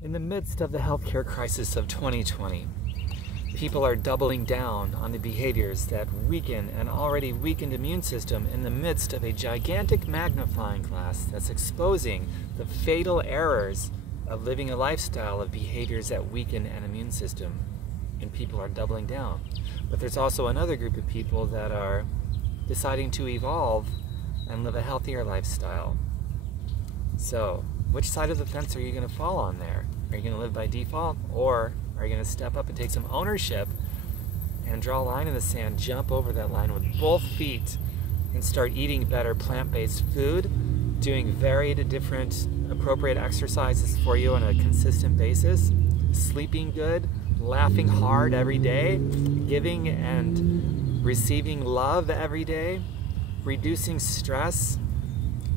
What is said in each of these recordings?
In the midst of the healthcare crisis of 2020, people are doubling down on the behaviors that weaken an already weakened immune system in the midst of a gigantic magnifying glass that's exposing the fatal errors of living a lifestyle of behaviors that weaken an immune system. And people are doubling down. But there's also another group of people that are deciding to evolve and live a healthier lifestyle. So, which side of the fence are you going to fall on there? Are you going to live by default, or are you going to step up and take some ownership and draw a line in the sand, jump over that line with both feet, and start eating better plant-based food, doing varied different appropriate exercises for you on a consistent basis, sleeping good, laughing hard every day, giving and receiving love every day, reducing stress,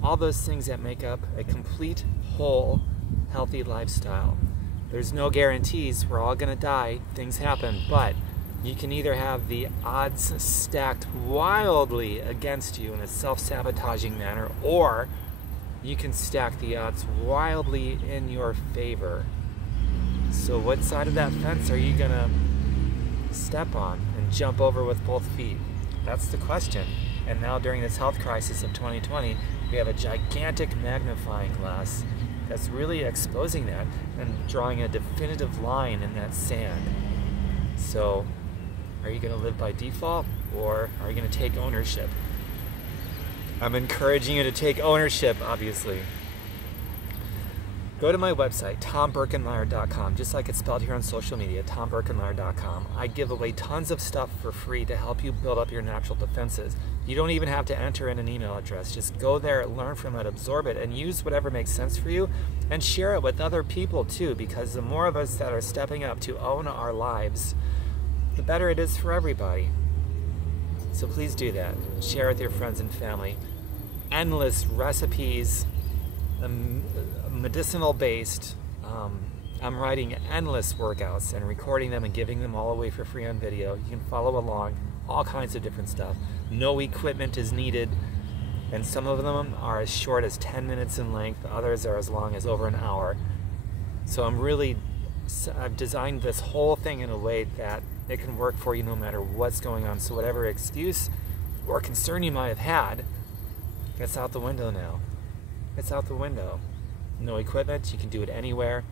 all those things that make up a complete, whole, healthy lifestyle. There's no guarantees. We're all going to die. Things happen. But you can either have the odds stacked wildly against you in a self-sabotaging manner, or you can stack the odds wildly in your favor. So what side of that fence are you going to step on and jump over with both feet? That's the question. And now during this health crisis of 2020, we have a gigantic magnifying glass that's really exposing that and drawing a definitive line in that sand. So, are you going to live by default, or are you going to take ownership? I'm encouraging you to take ownership, obviously. Go to my website, tombirkenmeier.com, just like it's spelled here on social media, tombirkenmeier.com. I give away tons of stuff for free to help you build up your natural defenses. You don't even have to enter in an email address. Just go there, learn from it, absorb it, and use whatever makes sense for you, and share it with other people too, because the more of us that are stepping up to own our lives, the better it is for everybody. So please do that. Share with your friends and family. Endless recipes, medicinal based. I'm writing endless workouts and recording them and giving them all away for free on video. You can follow along, all kinds of different stuff. No equipment is needed, and some of them are as short as 10 minutes in length, others are as long as over an hour. So I've designed this whole thing in a way that it can work for you no matter what's going on. So whatever excuse or concern you might have had, it's out the window now. It's out the window. No equipment, you can do it anywhere,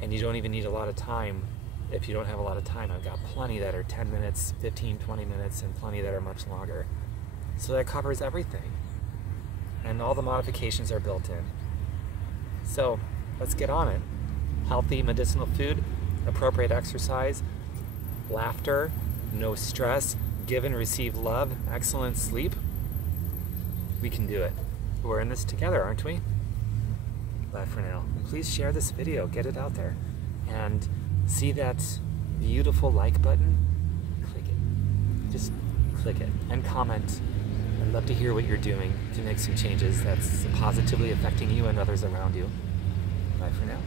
and you don't even need a lot of time. If you don't have a lot of time, I've got plenty that are 10 minutes, 15, 20 minutes, and plenty that are much longer. So that covers everything. And all the modifications are built in. So let's get on it. Healthy medicinal food, appropriate exercise, laughter, no stress, give and receive love, excellent sleep. We can do it. We're in this together, aren't we? Bye for now. Please share this video, get it out there, and see that beautiful like button? Click it. Just click it and comment. I'd love to hear what you're doing to make some changes that's positively affecting you and others around you. Bye for now.